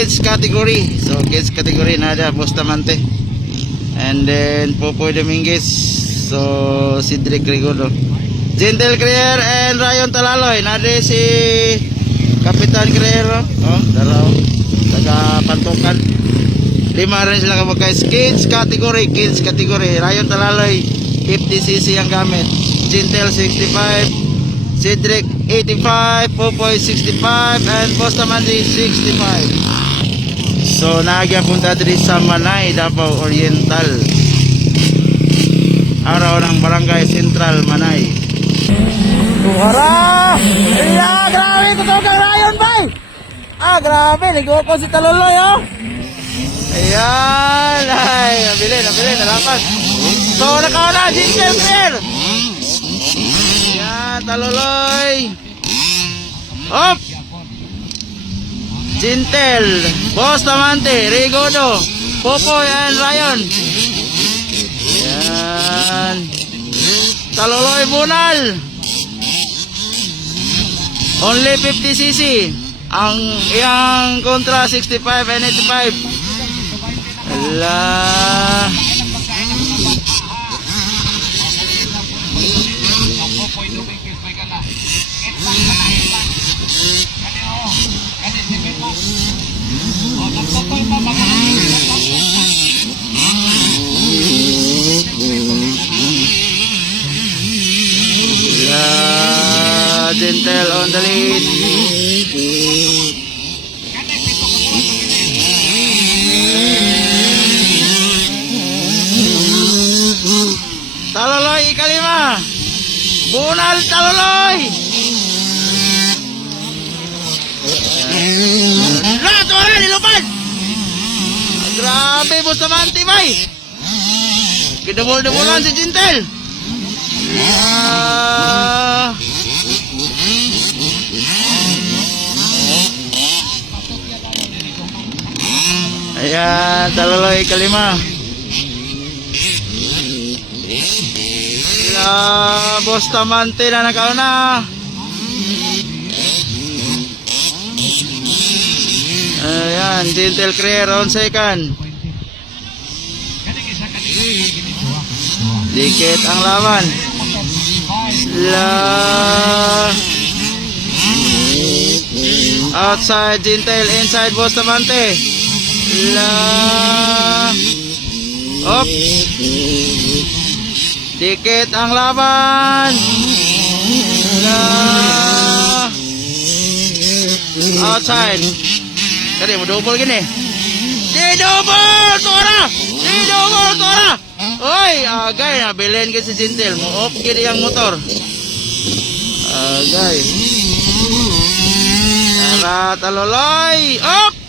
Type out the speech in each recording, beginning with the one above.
kids category. So, kids category na ada, Bustamante. And then, Popoy Dominguez. So, Cedric Rigodo. Gentle Creer and Rayon Talaloy. Nade si Kapitan Creer. Oh, daraw. Taga Pantukan. Lima rin sila kapag guys. Kids category. Kids category. Rayon Talaloy. 50cc ang gamit. Gentle 65. Cedric 85, Popoy 65, and Bustamante 65. So, naagya punta diri sa Manay, Davao Oriental. Araw ng Barangay Central, Manay. Wara! Iya, grabe! Totoo kang rayon, bay! Ah, grabe! Ligo ko si Taloloy, oh! Ayan! Ay, nabili, nabili, nalapas. So, nakauna, Ginger Clear! Ayan, Taloloy! Hop! Jintel, Bustamante, Rigodo, Popoy, and Ryan. Ayan. Taloloy Bunal. Only 50cc. Ang iyang kontra 65 and 85. Ala. La Dental on the lead. Taloloy ikalima. Bunal taloloy. Lahat wala nilupad. Grabe Bustamante bay. Kidumol-dumulan si Jintel. Ah. Ayan, taloloy kalima. La Bustamante na nakauna. Ayan, Gentle Career on second. Dikit ang laban. La Outside Gentle, inside Bustamante. La Op. Dikit ang laban. La Outside. Kali mo double gini. Di double tora. Di double tora. Oy, agay na bilhin ka si Gentle mo off gini ang motor. Agay. Tara taloloy. Op.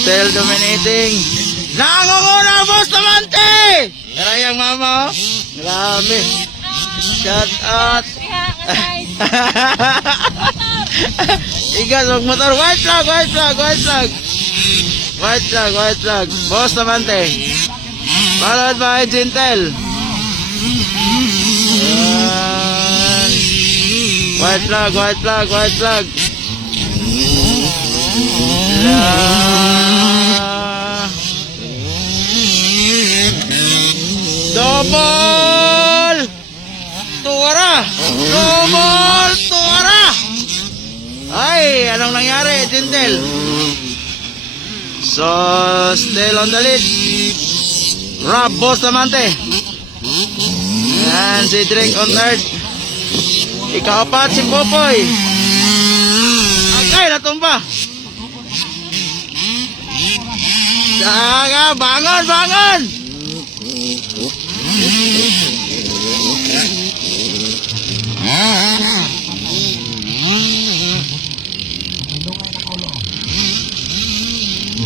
Still dominating. Nangunguna Bustamante! Tara yung mama oh. Grabe. Shout out. Igas mag motor. White flag, white flag, white flag. White flag, white flag. Bustamante. Followed by Jintel. Yan. White flag, white flag, white flag. La. Double! Tuwara! Double! Tuwara! Ay, anong nangyari, Jintel? So, still on the lead. Rob Bustamante. And si Drake on third. Ikaapat si Popoy. Agay, natumba. Daga, bangon, bangon!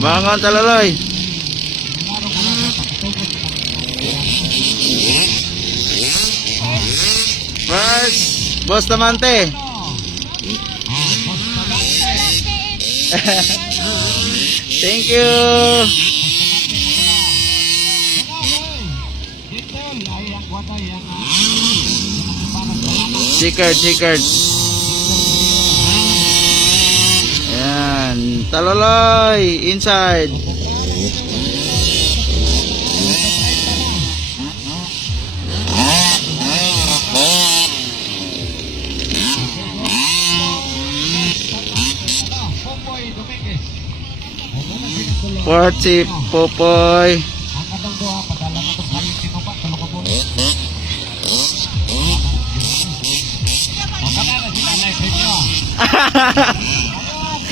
Bangon, talaloy. First, Bustamante. Thank you. Chicard, chicard. Ayan. Taloloy. Inside. Port si Popoy.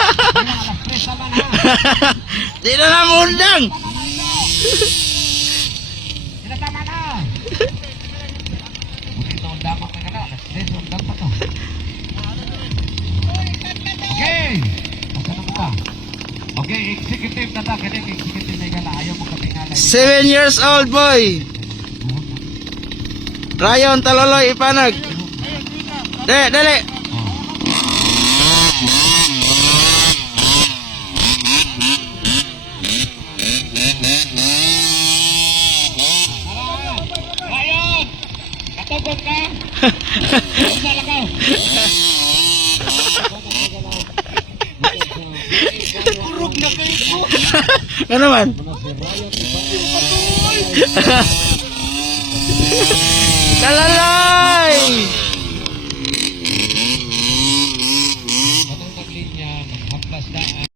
Di na lang undang. Okay. Executive na ta. Kaya executive na igala. Ayaw mo katingalay. Seven years old boy. Rayon Taloloy Ipanag. Dali, dali. Katugon ka! Ka? Kurog na kayo! Ano naman? Talaloy!